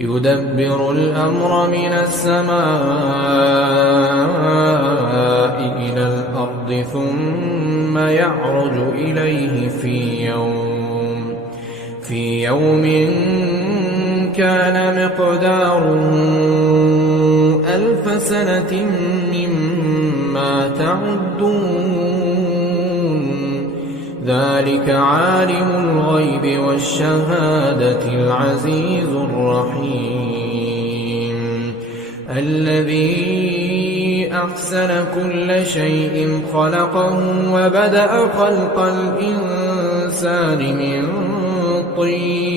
يدبر الأمر من السماء إلى الأرض ثم يعرج إليه في يوم كان مقداره 1000 سنة مما تعدون ذلك عالم الغيب والشهادة العزيز الرحيم الذي أحسن كل شيء خلقه وبدأ خلق الإنسان من طين